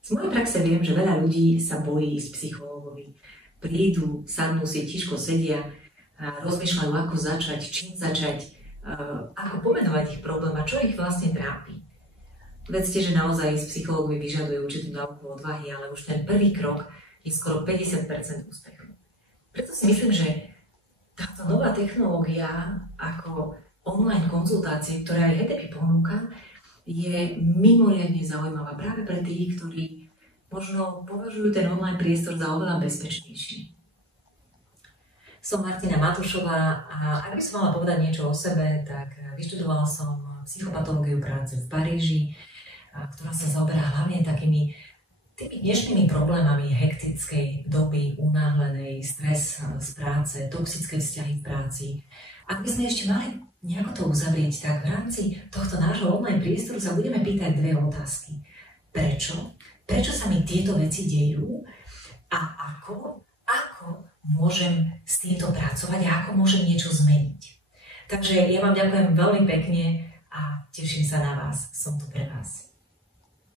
Z mojej praxe viem, že veľa ľudí sa bojí ísť psychológovi. Prídu, sadnú si, tiško sedia a rozmýšľajú, ako začať, čím začať, ako pomenovať ich problém a čo ich vlastne trápi. Vedzte, že naozaj s psychológmi vyžaduje určitú dávku odvahy, ale už ten prvý krok je skoro 50% úspechu. Preto si myslím, že táto nová technológia ako online konzultácie, ktorá aj HDP ponúka, je mimoriadne zaujímavá práve pre tých, ktorí možno považujú ten online priestor za oveľa bezpečnejší. Som Martina Matušová a ak by som mala povedať niečo o sebe, tak vyštudovala som psychopatológiu práce v Paríži, ktorá sa zaoberá hlavne takými dnešnými problémami hektickej doby, unáhlenej, stres z práce, toxické vzťahy v práci. Ak by sme ešte mali nejako to uzavrieť, tak v rámci tohto nášho online priestoru sa budeme pýtať dve otázky. Prečo? Prečo sa mi tieto veci dejú? A ako môžem s týmto pracovať a ako môžem niečo zmeniť? Takže ja vám ďakujem veľmi pekne a teším sa na vás. Som tu pre vás.